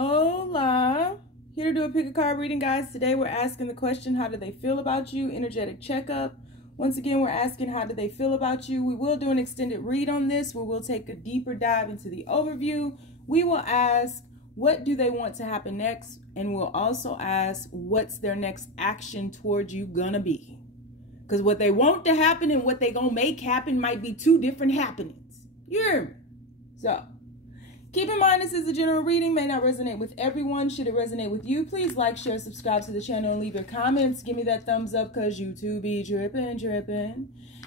Hola. Here to do a pick a card reading, guys. Today we're asking the question, how do they feel about you? Energetic checkup. Once again, we're asking, how do they feel about you? We will do an extended read on this where we'll take a deeper dive into the overview. We will ask, what do they want to happen next? And we'll also ask, what's their next action towards you gonna be? Because what they want to happen and what they gonna make happen might be two different happenings. You hear me? So, keep in mind, this is a general reading, may not resonate with everyone. Should it resonate with you, please like, share, subscribe to the channel, and leave your comments. Give me that thumbs up, because YouTube be dripping.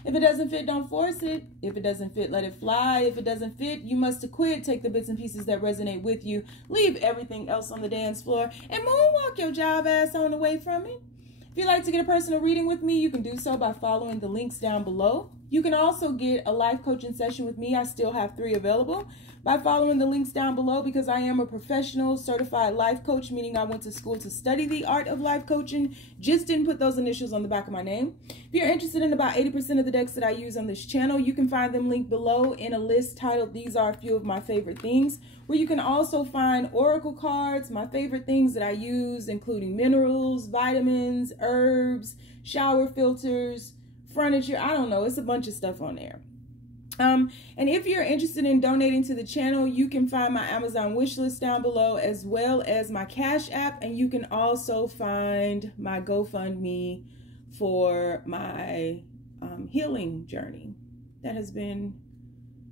If it doesn't fit, don't force it. If it doesn't fit, let it fly. If it doesn't fit, you must quit. Take the bits and pieces that resonate with you. Leave everything else on the dance floor, and moonwalk your job ass on away from me. If you'd like to get a personal reading with me, you can do so by following the links down below. You can also get a life coaching session with me. I still have 3 available. By following the links down below, because I am a professional certified life coach, meaning I went to school to study the art of life coaching, just didn't put those initials on the back of my name. If you're interested in about 80% of the decks that I use on this channel, you can find them linked below in a list titled These Are a Few of My Favorite Things, where you can also find oracle cards, my favorite things that I use, including minerals, vitamins, herbs, shower filters, furniture. I don't know, it's a bunch of stuff on there. And if you're interested in donating to the channel, you can find my Amazon wish list down below, as well as my Cash App, and you can also find my GoFundMe for my healing journey. That has been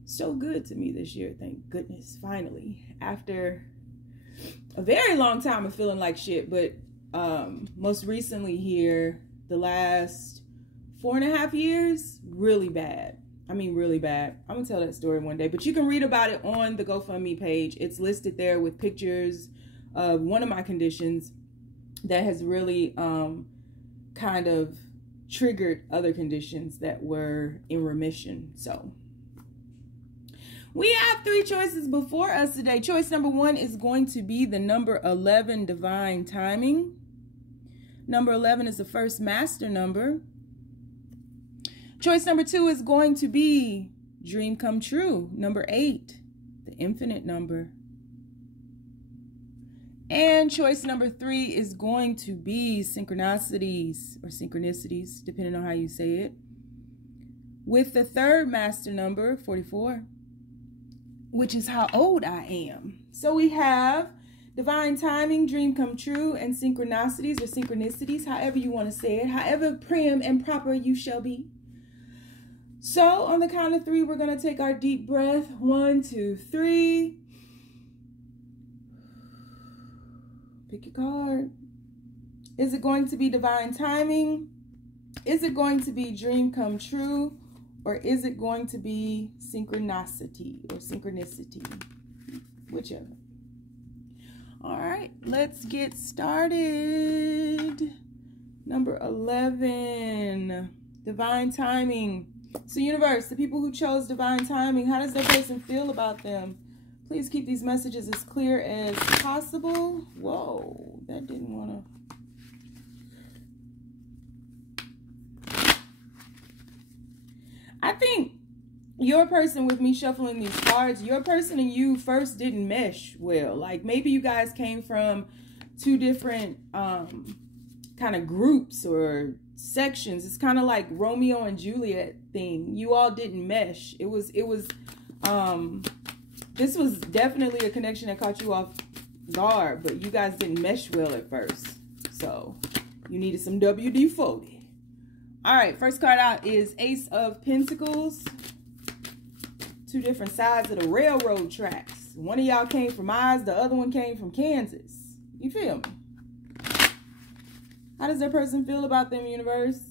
so good to me this year, thank goodness, finally, after a very long time of feeling like shit. But most recently here, the last 4.5 years, really bad. I mean, really bad. I'm going to tell that story one day, but you can read about it on the GoFundMe page. It's listed there with pictures of one of my conditions that has really kind of triggered other conditions that were in remission. So we have 3 choices before us today. Choice number 1 is going to be the number 11, divine timing. Number 11 is the first master number. Choice number 2 is going to be dream come true. Number 8, the infinite number. And choice number 3 is going to be synchronicities, or synchronicities, depending on how you say it, with the third master number, 44, which is how old I am. So we have divine timing, dream come true, and synchronicities, or synchronicities, however you want to say it, however prim and proper you shall be. So on the count of 3, we're going to take our deep breath. 1, 2, 3. Pick your card. Is it going to be divine timing? Is it going to be dream come true? Or is it going to be synchronicity or synchronicity? Whichever. All right, let's get started. Number 11, divine timing. So universe, the people who chose divine timing, how does that person feel about them? Please keep these messages as clear as possible. Whoa, that didn't want to. I think your person, with me shuffling these cards, your person and you first didn't mesh well. Like maybe you guys came from 2 different kind of groups or sections. It's kind of like Romeo and Juliet thing. You all didn't mesh. This was definitely a connection that caught you off guard, but you guys didn't mesh well at first. So you needed some WD-40. All right, first card out is Ace of Pentacles. 2 different sides of the railroad tracks. One of y'all came from Oz, the other one came from Kansas. You feel me? How does that person feel about them, universe?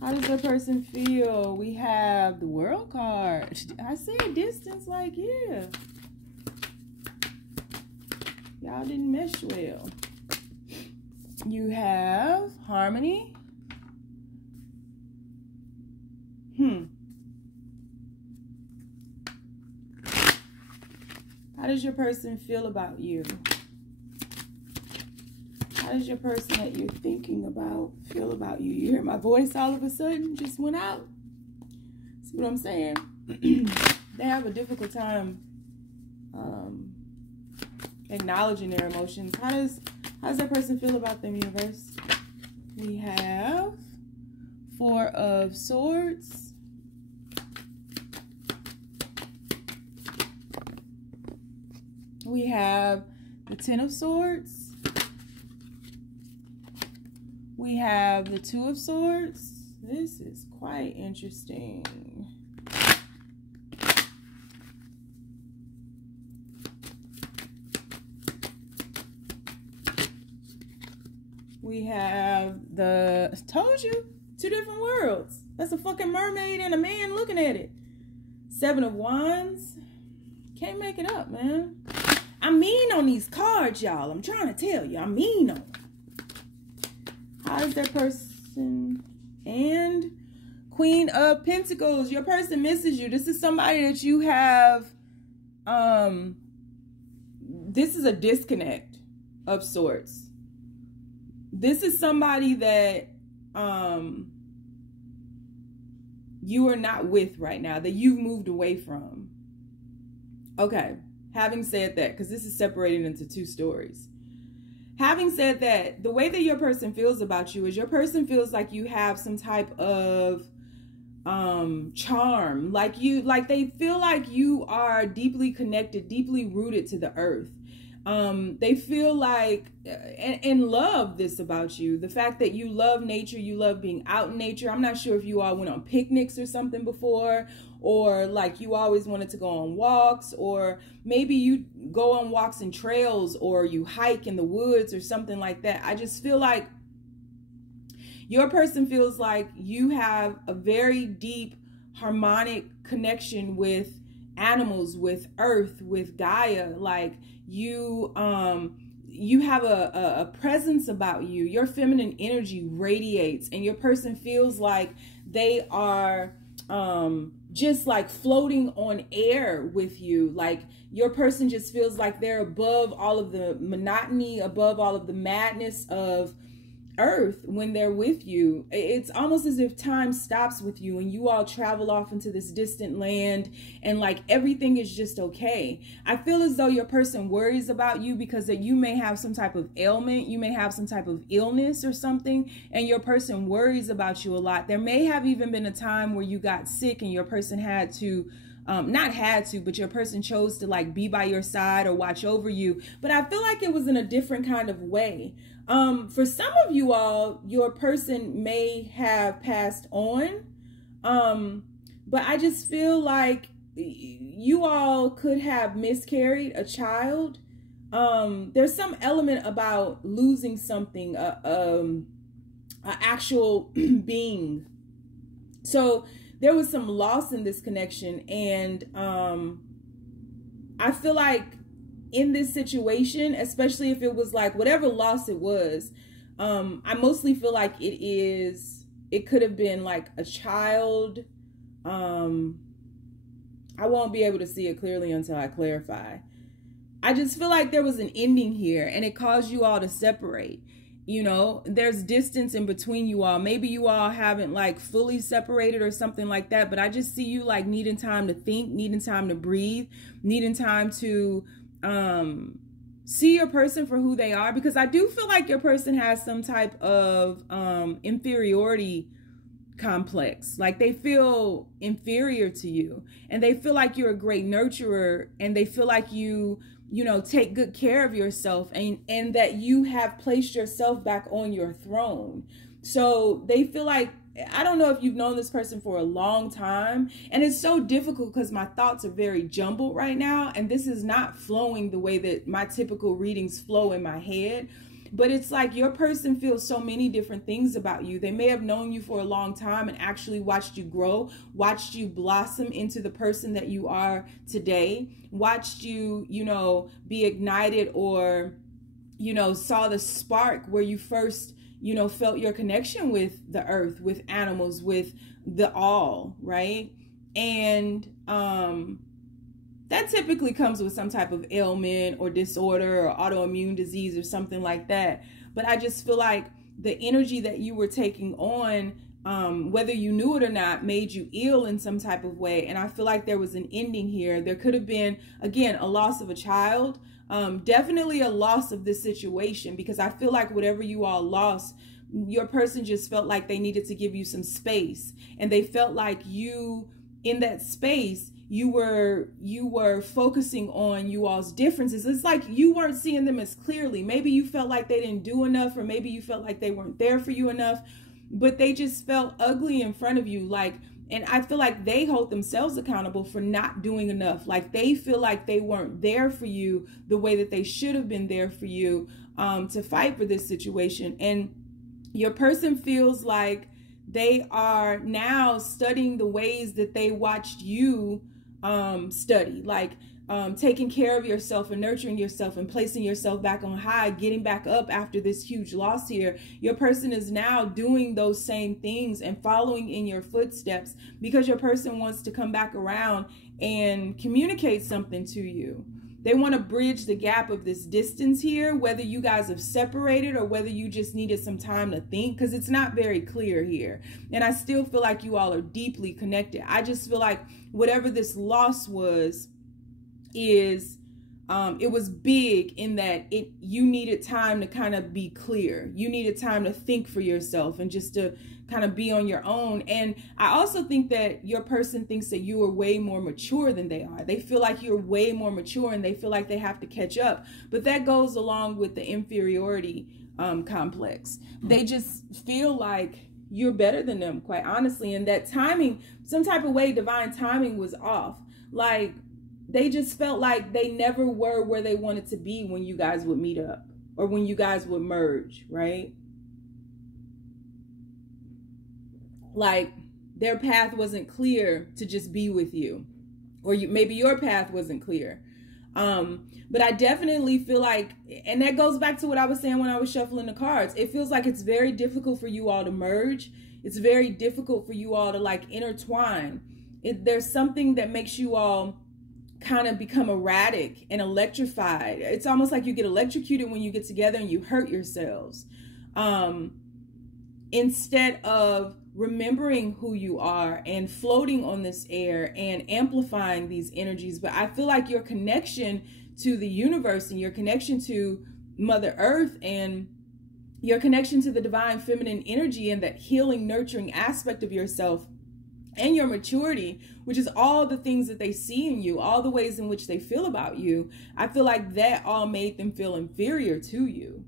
How does that person feel? We have the World card. I see a distance, like, yeah. Y'all didn't mesh well. You have Harmony. How does your person feel about you? How does your person that you're thinking about feel about you? You hear my voice all of a sudden just went out. See what I'm saying? They have a difficult time acknowledging their emotions. How does that person feel about them, universe? We have Four of Swords. We have the Ten of Swords. We have the Two of Swords. This is quite interesting. We have the, told you, two different worlds. That's a fucking mermaid and a man looking at it. Seven of Wands. Can't make it up, man. I'm mean on these cards, y'all. I'm trying to tell you. I'm mean on them. How is that person? And Queen of Pentacles. Your person misses you. This is somebody that you have. This is a disconnect of sorts. This is somebody that you are not with right now, that you've moved away from. Okay, having said that, because this is separated into two stories. Having said that, the way that your person feels about you is your person feels like you have some type of charm, like they feel like you are deeply connected, deeply rooted to the earth. They feel like and love this about you. The fact that you love nature, you love being out in nature. I'm not sure if you all went on picnics or something before, or like you always wanted to go on walks, or maybe you go on walks and trails, or you hike in the woods or something like that. I just feel like your person feels like you have a very deep harmonic connection with animals, with earth, with Gaia. Like you have a presence about you. Your feminine energy radiates, and your person feels like they are just like floating on air with you. Like your person just feels like they're above all of the monotony, above all of the madness of earth when they're with you. It's almost as if time stops with you and you all travel off into this distant land, and like everything is just okay. I feel as though your person worries about you because that you may have some type of ailment, you may have some type of illness or something, and your person worries about you a lot. There may have even been a time where you got sick and your person had to not had to, but your person chose to like be by your side or watch over you. But I feel like it was in a different kind of way. For some of you all, your person may have passed on. But I just feel like you all could have miscarried a child. There's some element about losing something, an actual being. So there was some loss in this connection. And I feel like in this situation, especially if it was like whatever loss it was, I mostly feel like it could have been like a child. I won't be able to see it clearly until I clarify. I just feel like there was an ending here and it caused you all to separate. You know, there's distance in between you all. Maybe you all haven't like fully separated or something like that, but I just see you like needing time to think, needing time to breathe, needing time to see your person for who they are, because I do feel like your person has some type of inferiority complex. Like they feel inferior to you, and they feel like you're a great nurturer, and they feel like you know, take good care of yourself, and that you have placed yourself back on your throne. So they feel like, I don't know if you've known this person for a long time, and it's so difficult because my thoughts are very jumbled right now, and this is not flowing the way that my typical readings flow in my head. But it's like your person feels so many different things about you. They may have known you for a long time and actually watched you grow, watched you blossom into the person that you are today, watched you, you know, be ignited, or, you know, saw the spark where you first, you know, felt your connection with the earth, with animals, with the all, right? And that typically comes with some type of ailment or disorder or autoimmune disease or something like that. But I just feel like the energy that you were taking on whether you knew it or not, made you ill in some type of way. And I feel like there was an ending here. There could have been, again, a loss of a child, definitely a loss of this situation, because I feel like whatever you all lost, your person just felt like they needed to give you some space, and they felt like you, in that space, you were focusing on you all's differences. It's like you weren't seeing them as clearly. Maybe you felt like they didn't do enough, or maybe you felt like they weren't there for you enough, but they just felt ugly in front of you. Like, and I feel like they hold themselves accountable for not doing enough. Like, they feel like they weren't there for you the way that they should have been there for you, to fight for this situation. And your person feels like they are now studying the ways that they watched you study, like taking care of yourself and nurturing yourself and placing yourself back on high, getting back up after this huge loss here. Your person is now doing those same things and following in your footsteps, because your person wants to come back around and communicate something to you. They want to bridge the gap of this distance here, whether you guys have separated or whether you just needed some time to think, because it's not very clear here. And I still feel like you all are deeply connected. I just feel like whatever this loss was, it was big in that you needed time to kind of be clear. You needed time to think for yourself and just to kind of be on your own. And I also think that your person thinks that you are way more mature than they are. They feel like you're way more mature, and they feel like they have to catch up. But that goes along with the inferiority complex. They just feel like you're better than them, quite honestly. And that timing, some type of way, divine timing was off. Like, they just felt like they never were where they wanted to be when you guys would meet up or when you guys would merge, right? Like, their path wasn't clear to just be with you, or maybe your path wasn't clear. But I definitely feel like, and that goes back to what I was saying when I was shuffling the cards. It feels like it's very difficult for you all to merge. It's very difficult for you all to like intertwine. There's something that makes you all kind of become erratic and electrified. It's almost like you get electrocuted when you get together and you hurt yourselves. Instead of remembering who you are and floating on this air and amplifying these energies. But I feel like your connection to the universe and your connection to Mother Earth and your connection to the divine feminine energy and that healing, nurturing aspect of yourself and your maturity, which is all the things that they see in you, all the ways in which they feel about you, I feel like that all made them feel inferior to you.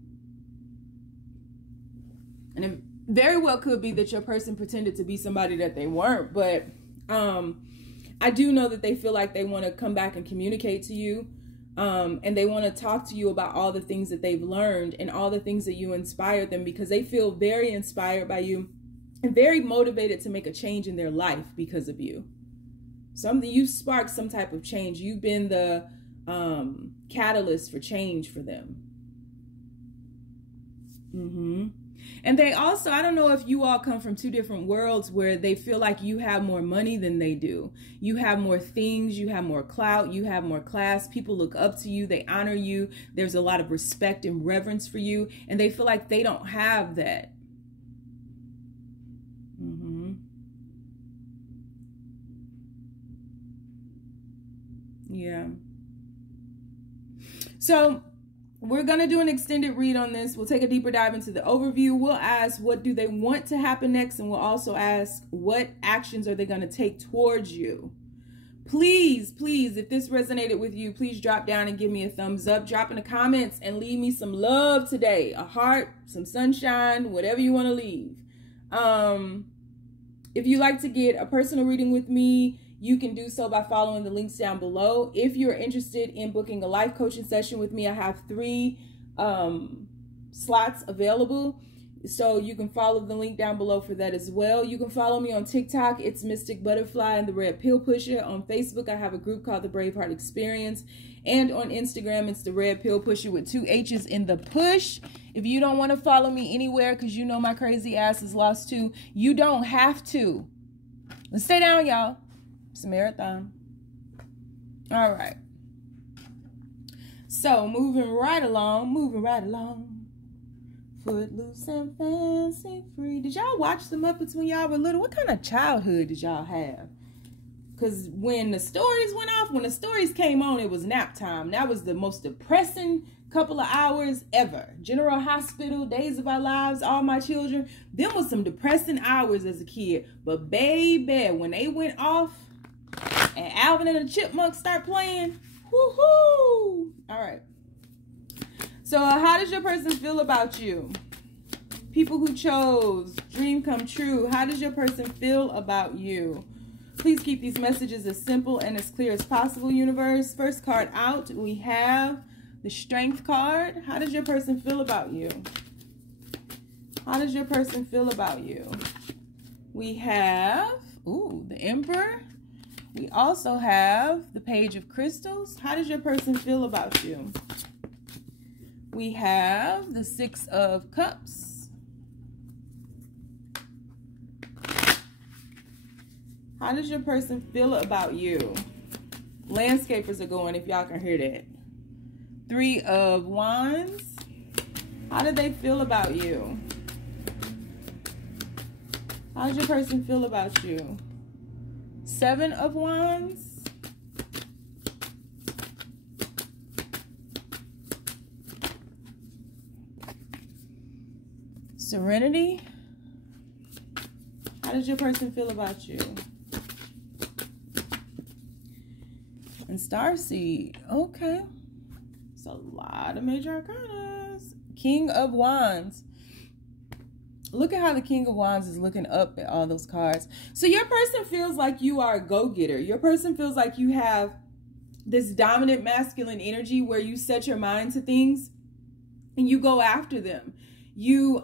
And it very well could be that your person pretended to be somebody that they weren't, but I do know that they feel like they want to come back and communicate to you, and they want to talk to you about all the things that they've learned and all the things that you inspired them, because they feel very inspired by you and very motivated to make a change in their life because of you. You sparked some type of change. You've been the catalyst for change for them. And they also, I don't know if you all come from two different worlds where they feel like you have more money than they do. You have more things, you have more clout, you have more class. People look up to you, they honor you. There's a lot of respect and reverence for you, and they feel like they don't have that. Yeah. So we're going to do an extended read on this. We'll take a deeper dive into the overview. We'll ask, what do they want to happen next? And we'll also ask, what actions are they going to take towards you? Please, please, if this resonated with you, please drop down and give me a thumbs up. Drop in the comments and leave me some love today. A heart, some sunshine, whatever you want to leave. If you'd like to get a personal reading with me, you can do so by following the links down below. If you're interested in booking a life coaching session with me, I have 3 slots available. So you can follow the link down below for that as well. You can follow me on TikTok. It's Mystic Butterfly and the Red Pill Pusher. On Facebook, I have a group called the Braveheart Experience. And on Instagram, it's the Red Pill Pusher with 2 H's in the push. If you don't want to follow me anywhere because you know my crazy ass is lost too, you don't have to. Let's stay down, y'all. It's a marathon. All right. So moving right along Footloose and fancy free. Did y'all watch the Muppets when y'all were little? What kind of childhood did y'all have? Because when the stories went off, when the stories came on, it was nap time. That was the most depressing couple of hours ever. General Hospital, Days of Our Lives, All My Children. Them was some depressing hours as a kid. But baby, when they went off and Alvin and the Chipmunks start playing, woohoo! All right. So how does your person feel about you? People who chose dream come true. How does your person feel about you? Please keep these messages as simple and as clear as possible, universe. First card out, we have the Strength card. How does your person feel about you? How does your person feel about you? We have, the Emperor. We also have the Page of Crystals. How does your person feel about you? We have the Six of Cups. How does your person feel about you? Landscapers are going, if y'all can hear that. Three of Wands. How do they feel about you? How does your person feel about you? Seven of Wands. Serenity. How does your person feel about you? And Starseed. Okay. It's a lot of major arcanas. King of Wands. Look at how the King of Wands is looking up at all those cards. So your person feels like you are a go-getter. Your person feels like you have this dominant masculine energy where you set your mind to things and you go after them. You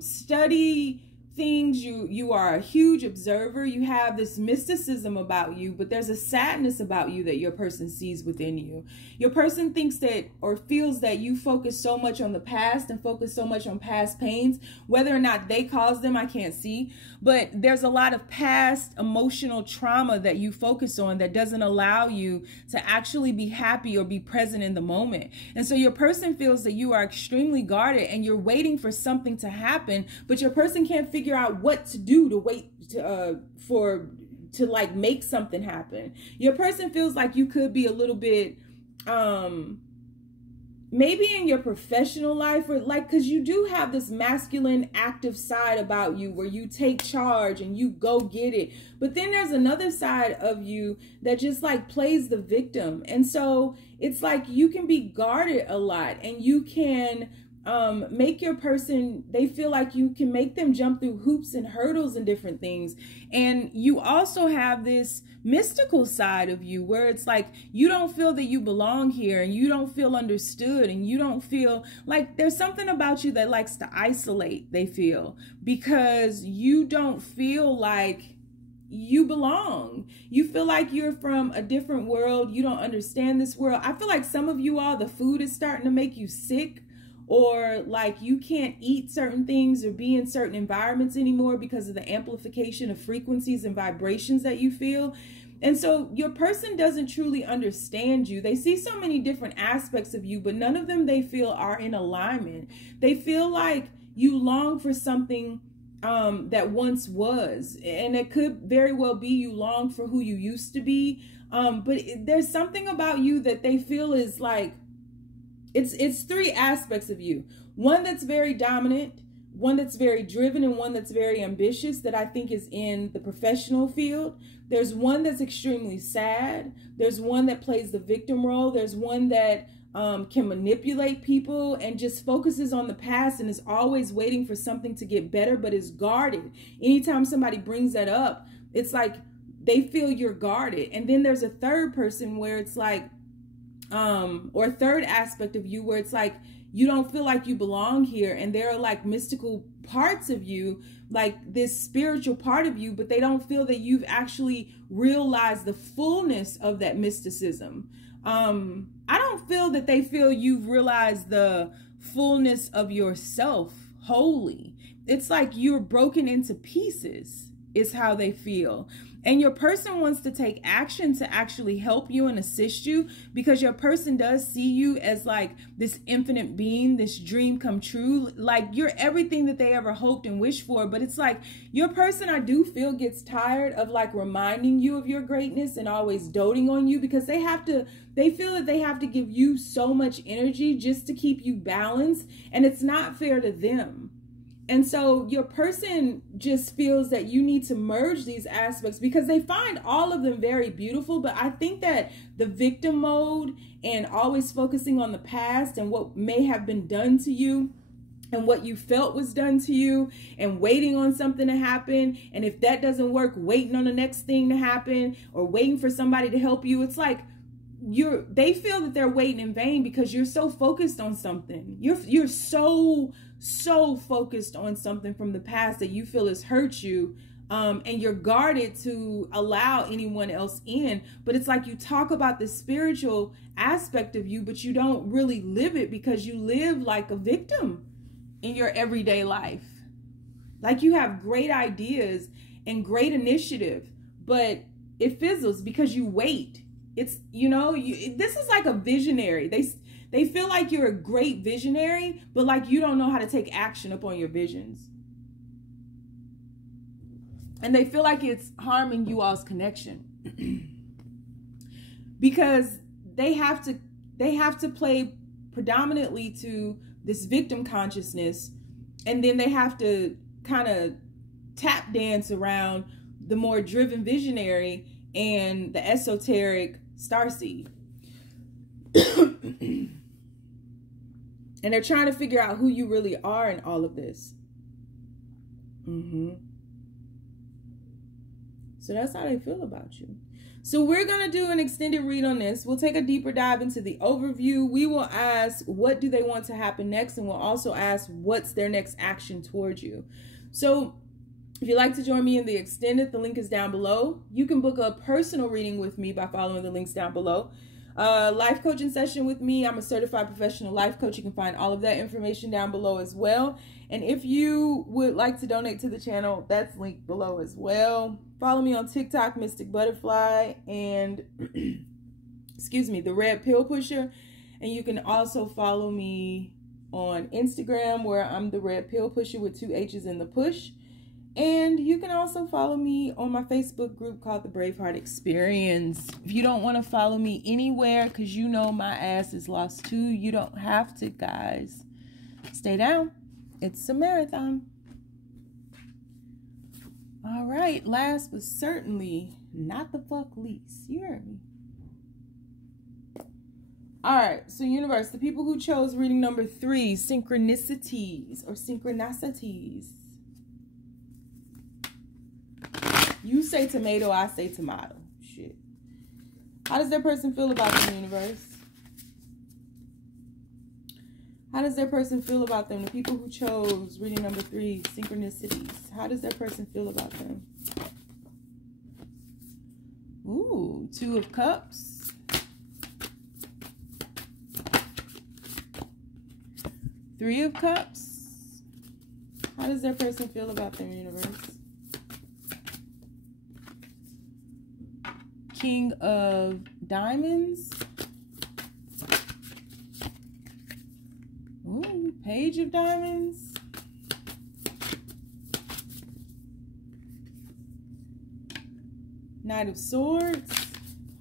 study things. You are a huge observer. You have this mysticism about you, but there's a sadness about you that your person sees within you. Your person thinks that or feels that you focus so much on the past and focus so much on past pains. Whether or not they caused them, I can't see, but there's a lot of past emotional trauma that you focus on that doesn't allow you to actually be happy or be present in the moment. And so your person feels that you are extremely guarded and you're waiting for something to happen, but your person can't figure out what to do to wait to like make something happen. Your person feels like you could be a little bit maybe in your professional life, or like, because you do have this masculine active side about you where you take charge and you go get it, but then there's another side of you that just like plays the victim. And so it's like you can be guarded a lot and you can make your person, they feel like you can make them jump through hoops and hurdles and different things. And you also have this mystical side of you where it's like you don't feel that you belong here and you don't feel understood and you don't feel like there's something about you that likes to isolate, they feel, because you don't feel like you belong. You feel like you're from a different world. You don't understand this world. I feel like some of you all, the food is starting to make you sick, or like you can't eat certain things or be in certain environments anymore because of the amplification of frequencies and vibrations that you feel. And so your person doesn't truly understand you. They see so many different aspects of you, but none of them they feel are in alignment. They feel like you long for something that once was, and it could very well be you long for who you used to be. But there's something about you that they feel is like, it's three aspects of you. One that's very dominant, one that's very driven, and one that's very ambitious that I think is in the professional field. There's one that's extremely sad. There's one that plays the victim role. There's one that can manipulate people and just focuses on the past and is always waiting for something to get better, but is guarded. Anytime somebody brings that up, it's like they feel you're guarded. And then there's a third person where it's like, or a third aspect of you where it's like you don't feel like you belong here, and there are like mystical parts of you, like this spiritual part of you, but they don't feel that you've actually realized the fullness of that mysticism. I don't feel that they feel you've realized the fullness of yourself wholly. It's like you're broken into pieces is how they feel. And your person wants to take action to actually help you and assist you, because your person does see you as like this infinite being, this dream come true. Like you're everything that they ever hoped and wished for. But it's like your person, I do feel, gets tired of like reminding you of your greatness and always doting on you, because they feel that they have to give you so much energy just to keep you balanced. And it's not fair to them. And so your person just feels that you need to merge these aspects, because they find all of them very beautiful. But I think that the victim mode and always focusing on the past and what may have been done to you and what you felt was done to you, and waiting on something to happen, and if that doesn't work, waiting on the next thing to happen, or waiting for somebody to help you. It's like they feel that they're waiting in vain, because you're so focused on something. You're so focused on something from the past that you feel has hurt you, and you're guarded to allow anyone else in. But it's like you talk about the spiritual aspect of you, but you don't really live it, because you live like a victim in your everyday life. Like you have great ideas and great initiative, but it fizzles because you wait. It's, this is like a visionary. They feel like you're a great visionary, but like you don't know how to take action upon your visions. And they feel like it's harming you all's connection. Because they have to play predominantly to this victim consciousness, and then they have to kind of tap dance around the more driven visionary and the esoteric starseed. And they're trying to figure out who you really are in all of this. So that's how they feel about you. So we're going to do an extended read on this. We'll take a deeper dive into the overview. We will ask, what do they want to happen next? And we'll also ask, what's their next action towards you? So if you'd like to join me in the extended, the link is down below. You can book a personal reading with me by following the links down below. Life coaching session with me. I'm a certified professional life coach. You can find all of that information down below as well. And if you would like to donate to the channel, that's linked below as well. Follow me on TikTok, Mystic Butterfly, and excuse me, the Red Pill Pusher. And you can also follow me on Instagram, where I'm the Red Pill Pusher with 2 H's in the push. And you can also follow me on my Facebook group called the Braveheart Experience. If you don't want to follow me anywhere because you know my ass is lost too, you don't have to, guys. Stay down. It's a marathon. All right. Last but certainly not the fuck least. You heard me. All right. So universe, the people who chose reading number 3, synchronicities or synchronicities. You say tomato, I say tomato. Shit. How does that person feel about them, universe? How does that person feel about them? The people who chose reading number 3, synchronicities. How does that person feel about them? Ooh, 2 of Cups. Three of Cups. How does that person feel about them, universe? King of Diamonds. Ooh, Page of Diamonds. Knight of Swords.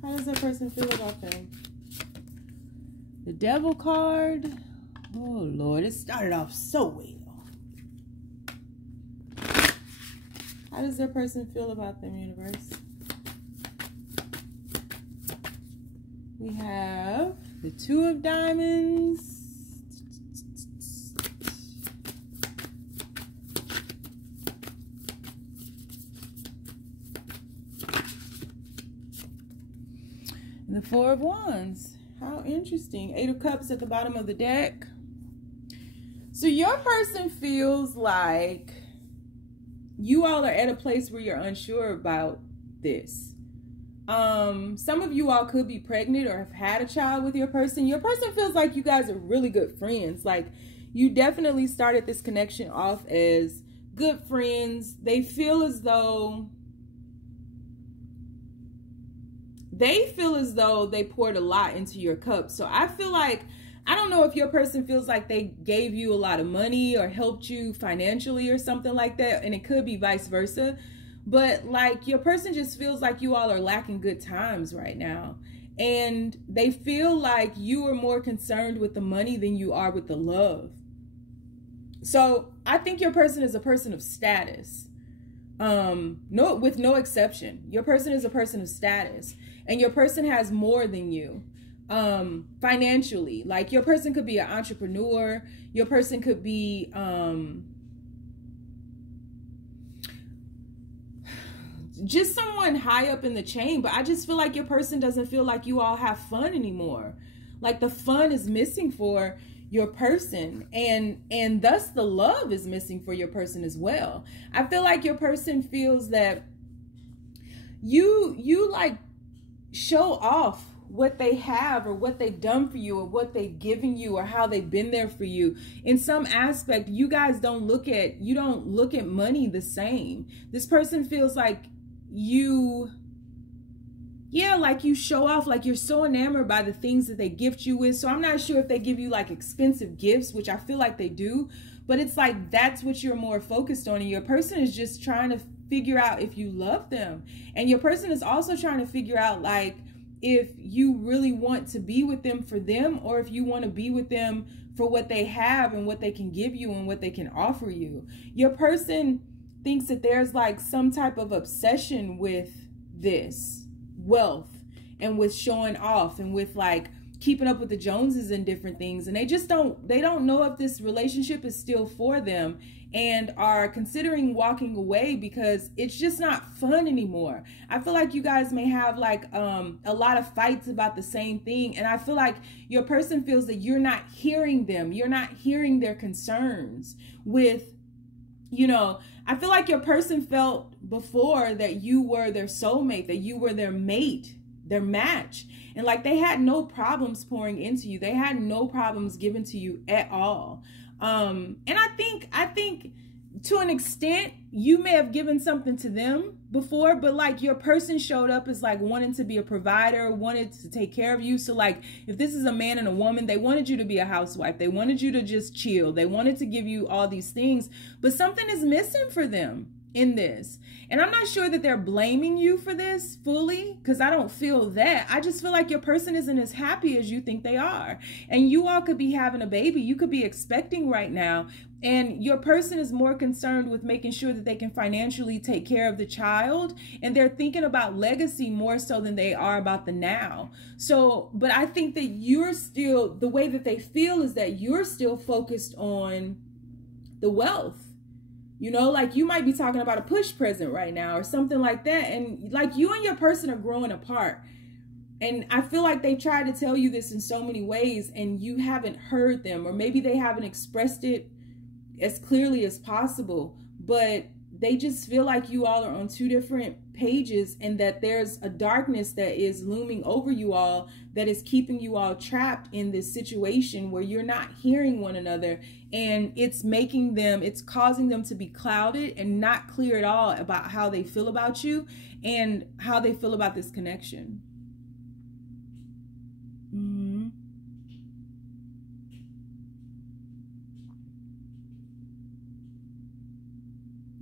How does that person feel about them? The Devil card. Oh, Lord, it started off so well. How does that person feel about them, universe? We have the 2 of Diamonds. And the 4 of Wands. How interesting. 8 of Cups at the bottom of the deck. So your person feels like you all are at a place where you're unsure about this. Some of you all could be pregnant or have had a child with your person. Your person feels like you guys are really good friends. Like you definitely started this connection off as good friends. They feel as though they feel as though they poured a lot into your cup. So I feel like, I don't know if your person feels like they gave you a lot of money or helped you financially or something like that. And it could be vice versa. But like your person just feels like you all are lacking good times right now. And they feel like you are more concerned with the money than you are with the love. So I think your person is a person of status. No, with no exception. Your person is a person of status. And your person has more than you. Financially, like your person could be an entrepreneur, your person could be just someone high up in the chain, but I just feel like your person doesn't feel like you all have fun anymore. Like the fun is missing for your person, and thus the love is missing for your person as well. I feel like your person feels that you like show off what they have or what they've done for you or what they've given you or how they've been there for you. In some aspect, you guys don't look at money the same. This person feels like you show off, like you're so enamored by the things that they gift you with. So I'm not sure if they give you like expensive gifts, which I feel like they do, but it's like that's what you're more focused on, and your person is just trying to figure out if you love them. And your person is also trying to figure out like if you really want to be with them for them, or if you want to be with them for what they have and what they can give you and what they can offer you. Your person thinks that there's like some type of obsession with this wealth and with showing off and with like keeping up with the Joneses and different things. And they don't know if this relationship is still for them, and are considering walking away because it's just not fun anymore. I feel like you guys may have like a lot of fights about the same thing, and I feel like your person feels that you're not hearing them. You're not hearing their concerns with, you know, I feel like your person felt before that you were their soulmate, that you were their mate, their match. And like they had no problems pouring into you. They had no problems giving to you at all. And I think to an extent, you may have given something to them before, but like your person showed up as like wanting to be a provider, wanted to take care of you. So like if this is a man and a woman, they wanted you to be a housewife. They wanted you to just chill. They wanted to give you all these things, but something is missing for them in this. And I'm not sure that they're blaming you for this fully, because I don't feel that. I just feel like your person isn't as happy as you think they are. And you all could be having a baby. You could be expecting right now. And your person is more concerned with making sure that they can financially take care of the child. And they're thinking about legacy more so than they are about the now. So, but I think that you're still, the way that they feel is that you're still focused on the wealth. You know, like you might be talking about a push present right now or something like that. And like you and your person are growing apart. And I feel like they tried to tell you this in so many ways and you haven't heard them, or maybe they haven't expressed it as clearly as possible, but they just feel like you all are on two different pages, and that there's a darkness that is looming over you all that is keeping you all trapped in this situation where you're not hearing one another, and it's causing them to be clouded and not clear at all about how they feel about you and how they feel about this connection.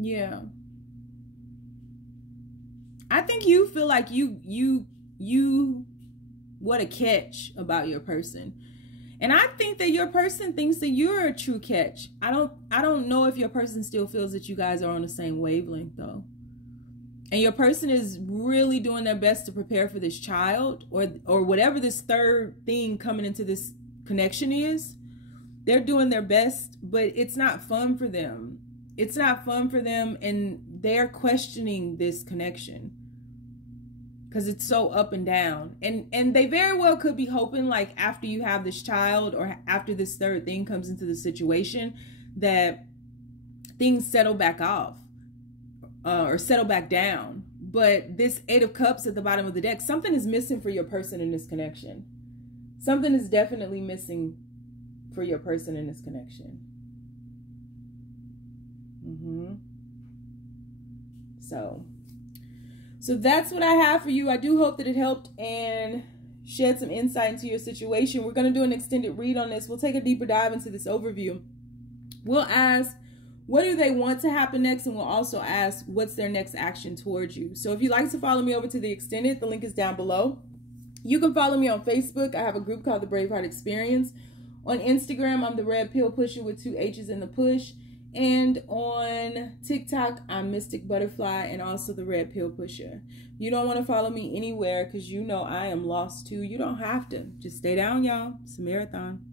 Yeah. I think you feel like you what a catch about your person. And I think that your person thinks that you're a true catch. I don't know if your person still feels that you guys are on the same wavelength though. And your person is really doing their best to prepare for this child or whatever this third thing coming into this connection is. They're doing their best, but it's not fun for them. It's not fun for them, and they're questioning this connection because it's so up and down. And they very well could be hoping like after you have this child or after this third thing comes into the situation that things settle back off or settle back down. But this 8 of Cups at the bottom of the deck, something is missing for your person in this connection. Something is definitely missing for your person in this connection. So So that's what I have for you. I do hope that it helped and shed some insight into your situation. We're going to do an extended read on this. We'll take a deeper dive into this overview. We'll ask, what do they want to happen next? And we'll also ask, what's their next action towards you? So if you'd like to follow me over to the extended, the link is down below. You can follow me on Facebook. I have a group called the Braveheart Experience. On Instagram, I'm the Red Pill Pusher with 2 H's in the push. And on TikTok, I'm Mystic Butterfly and also the Red Pill Pusher. You don't want to follow me anywhere because you know I am lost too. You don't have to. Just stay down, y'all. It's a marathon.